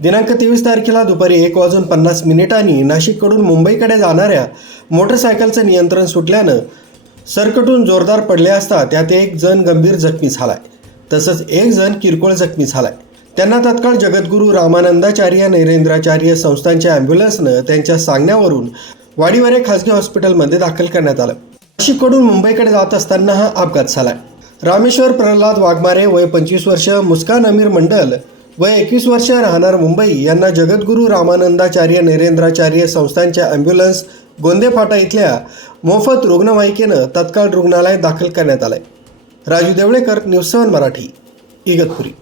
दिनांक तेवीस तारखेला दुपारी एक वाजून पन्नास मिनिटांनी नाशिककडून मुंबईकडे जाणाऱ्या मोटरसायकलचं नियंत्रण सुटल्यानं सरकटून जोरदार पडले असता त्यात एक जण गंभीर जखमी झालाय. तसंच एक जण किरकोळ जखमी झालाय. त्यांना तत्काळ जगद्गुरू रामानंदाचार्य नरेंद्राचार्य संस्थांच्या ॲम्ब्युलन्सनं त्यांच्या सांगण्यावरून वाडीवारे खासगी हॉस्पिटलमध्ये दाखल करण्यात आलं. नाशिककडून मुंबईकडे जात असताना हा अपघात झालाय. रामेश्वर प्रल्हाद वाघमारे वय पंचवीस वर्ष मुस्कान अमीर मंडल वय एकवीस वर्ष राहणार मुंबई यांना जगद्गुरू रामानंदाचार्य नरेंद्राचार्य संस्थांच्या ॲम्ब्युलन्स गोंदे फाटा इथल्या मोफत रुग्णवाहिकेनं तत्काळ रुग्णालयात दाखल करण्यात आलंय. Raju Devlekar news seven Marathi Igatpuri.